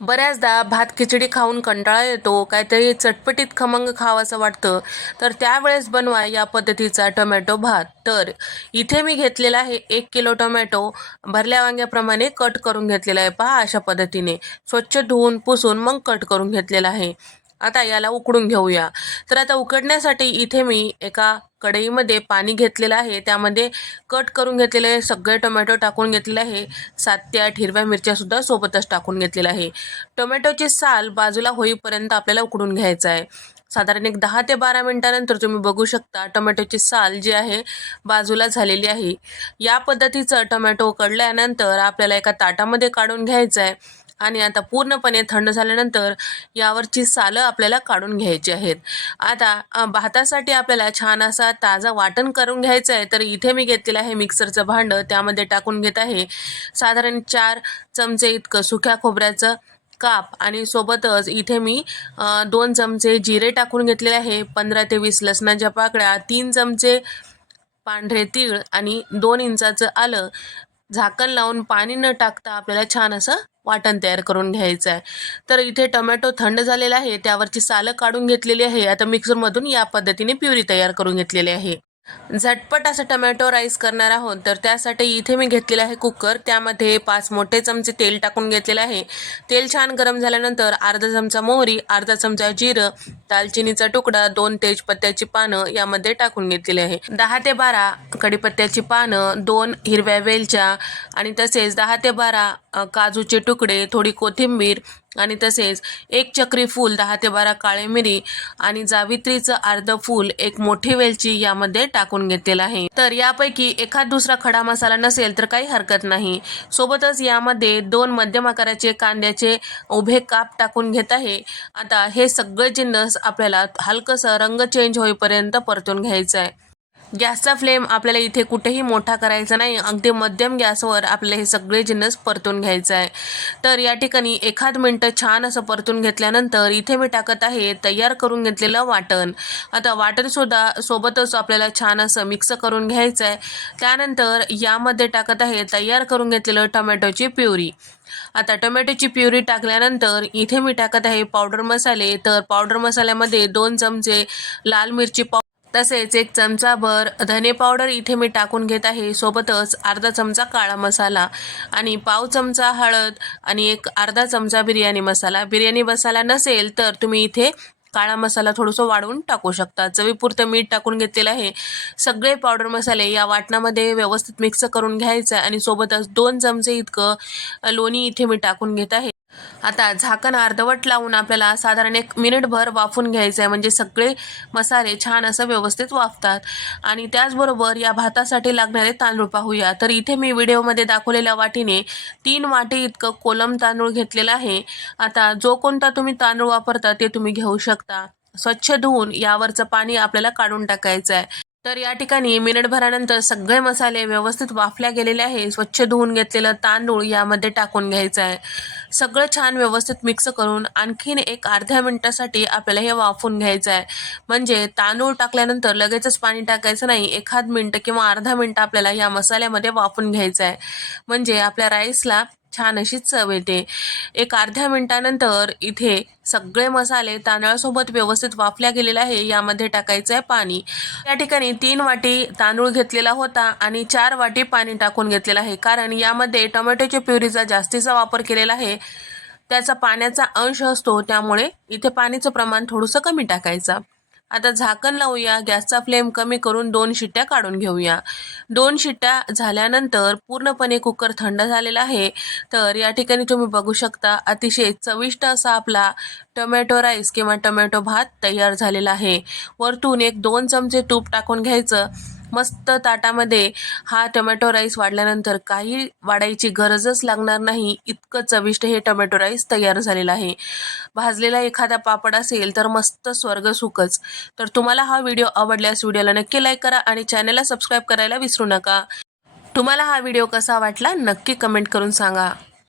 बऱ्याचदा भात खिचडी खाऊन कंटाळा येतो काहीतरी चटपटीत खमंग खावंसं वाटतं. तर त्यावेळेस बनवा या पद्धतीचा टोमॅटो भात. तर इथे मी घेतलेला आहे एक किलो टोमॅटो. भरल्या वांग्याप्रमाणे कट करून घेतलेला आहे. पहा अशा पद्धतीने. स्वच्छ धुवून पुसून मग कट करून घेतलेला आहे. आता याला उकडून घेऊया. तर आता उकडण्यासाठी इथे मी एका कढईमध्ये पाणी घेतलेलं आहे. त्यामध्ये कट करून घेतलेले सगळे टोमॅटो टाकून घेतलेले आहे. सात ते आठ हिरव्या मिरच्यासुद्धा सोबतच टाकून घेतलेल्या आहे. टोमॅटोची साल बाजूला होईपर्यंत आपल्याला उकडून घ्यायचं आहे. साधारण एक दहा ते बारा मिनिटानंतर तुम्ही बघू शकता टोमॅटोची साल जी आहे बाजूला झालेली आहे. या पद्धतीचं टोमॅटो उकडल्यानंतर आपल्याला एका ताटामध्ये काढून घ्यायचं आहे. आणि आता पूर्णपणे थंड झाल्यानंतर यावरची सालं आपल्याला काढून घ्यायची आहेत. आता भातासाठी आपल्याला छान असा ताजा वाटण करून घ्यायचं आहे. तर इथे मी घेतलेलं आहे मिक्सरचं भांडं. त्यामध्ये टाकून घेत आहे. साधारण चार चमचे इतकं सुक्या खोबऱ्याचं काप आणि सोबतच इथे मी दोन चमचे जिरे टाकून घेतलेले आहे. पंधरा ते वीस लसणाच्या पाकळ्या तीन चमचे पांढरे तीळ आणि दोन इंचाचं आलं. झाकण लावून पाणी न टाकता आपल्याला छान असं वाटण तयार करून घ्यायचं आहे. तर इथे टोमॅटो थंड झालेला आहे त्यावरची सालं काढून घेतलेली आहे. आता मिक्सरमधून या पद्धतीने प्युरी तयार करून घेतलेली आहे. झटपट असं टमॅटो राईस करणार आहोत. तर त्यासाठी इथे मी घेतलेला आहे कुकर. त्यामध्ये पाच मोठे चमचे तेल टाकून घेतलेलं आहे. तेल छान गरम झाल्यानंतर अर्धा चमचा मोहरी अर्धा चमचा जिरं दालचिनीचा तुकडा दोन तेजपत्त्याची पानं यामध्ये टाकून घेतलेली आहे. दहा ते बारा कढीपत्त्याची पानं दोन हिरव्या वेलच्या आणि तसेच दहा ते बारा काजूचे तुकडे थोडी कोथिंबीर आणि तसेच एक चक्री फूल दहा ते बारा काळे मिरी आणि जावित्रीचं अर्ध फूल एक मोठी वेलची यामध्ये टाकून घेतलेलं आहे. तर यापैकी एखाद दुसरा खडा मसाला नसेल तर काही हरकत नाही. सोबतच यामध्ये दोन मध्यम आकाराचे कांद्याचे उभे काप टाकून घेत आहे. आता हे सगळे जिन्नस आपल्याला हलकंसं रंग चेंज होईपर्यंत परतून घ्यायचं आहे गॅसचा फ्लेम आपल्याला इथे कुठेही मोठा करायचा नाही. अगदी मध्यम गॅसवर आपल्याला हे सगळे जिन्नस परतून घ्यायचं आहे. तर या ठिकाणी एखाद मिनटं छान असं परतून घेतल्यानंतर इथे मी टाकत आहे तयार करून घेतलेलं वाटण. आता वाटणसुद्धा सोबतच आपल्याला छान असं मिक्स करून घ्यायचं आहे. त्यानंतर यामध्ये टाकत आहे तयार करून घेतलेलं टोमॅटोची प्युरी. आता टोमॅटोची प्युरी टाकल्यानंतर इथे मी टाकत आहे पावडर मसाले. तर पावडर मसाल्यामध्ये दोन चमचे लाल मिरची पाव तसेच एक चमचाभर धने पावडर इथे मी टाकून घेत आहे. सोबतच अर्धा चमचा काळा मसाला आणि पाव चमचा हळद आणि एक अर्धा चमचा बिर्याणी मसाला. बिर्याणी मसाला नसेल तर तुम्ही इथे काळा मसाला थोडंसं वाढवून टाकू शकता. चवीपुरतं मीठ टाकून घेतलेलं आहे. सगळे पावडर मसाले या वाटणामध्ये व्यवस्थित मिक्स करून घ्यायचं आहे आणि सोबतच दोन चमचे इतकं लोणी इथे मी टाकून घेत आहे. आता झाकण अर्धवट लावून आपल्याला साधारण एक मिनिटभर वाफून घ्यायचं आहे म्हणजे सगळे मसाले छान असं व्यवस्थित वाफतात. आणि त्याचबरोबर या भातासाठी लागणारे तांदूळ पाहूया. तर इथे मी व्हिडिओमध्ये दाखवलेल्या वाटीने तीन वाटी इतकं कोलम तांदूळ घेतलेलं आहे. आता जो कोणता तुम्ही तांदूळ वापरता ते तुम्ही घेऊ शकता. स्वच्छ धुवून यावरचं पाणी आपल्याला काढून टाकायचं आहे तर या ठिकाणी मिनिटभरानंतर सगळे मसाले व्यवस्थित वाफल्या गेलेले आहे. स्वच्छ धुवून घेतलेलं तांदूळ यामध्ये टाकून घ्यायचं आहे. सगळं छान व्यवस्थित मिक्स करून आणखीन एक अर्ध्या मिनटासाठी आपल्याला हे वाफून घ्यायचं आहे. म्हणजे तांदूळ टाकल्यानंतर लगेचच पाणी टाकायचं नाही. एखाद मिनटं किंवा अर्धा मिनटं आपल्याला या मसाल्यामध्ये वाफून घ्यायचं आहे. म्हणजे आपल्या राईसला छान अशी चव येते. एक अर्ध्या मिनिटानंतर इथे सगळे मसाले तांदळासोबत व्यवस्थित वाफल्या गेलेले आहे. यामध्ये टाकायचं आहे पाणी. या ठिकाणी तीन वाटी तांदूळ घेतलेला होता आणि चार वाटी पाणी टाकून घेतलेलं आहे. कारण यामध्ये टोमॅटोच्या प्युरीचा जास्तीचा वापर केलेला आहे. त्याचा पाण्याचा अंश असतो. त्यामुळे इथे पाण्याचं प्रमाण थोडंसं कमी टाकायचं. आता झाकण लावूया गॅसचा फ्लेम कमी करून दोन शिट्ट्या काढून घेऊया. दोन शिट्ट्या झाल्यानंतर पूर्णपणे कुकर थंड झालेला आहे. तर या ठिकाणी तुम्ही बघू शकता अतिशय चविष्ट असा आपला टोमॅटो राईस किंवा टोमॅटो भात तयार झालेला आहे. वरतून एक दोन चमचे तूप टाकून घ्यायचं. मस्त ताटामध्ये हा टोमॅटो राईस वाढल्यानंतर काही वाढायची गरजच लागणार नाही. इतकं चविष्ट हे टोमॅटो राईस तयार झालेलं आहे. भाजलेला एखादा पापड असेल तर मस्त स्वर्ग सुखच. तर तुम्हाला हा व्हिडिओ आवडल्यास व्हिडिओला नक्की लाईक करा आणि चॅनलला सबस्क्राईब करायला विसरू नका. तुम्हाला हा व्हिडिओ कसा वाटला नक्की कमेंट करून सांगा.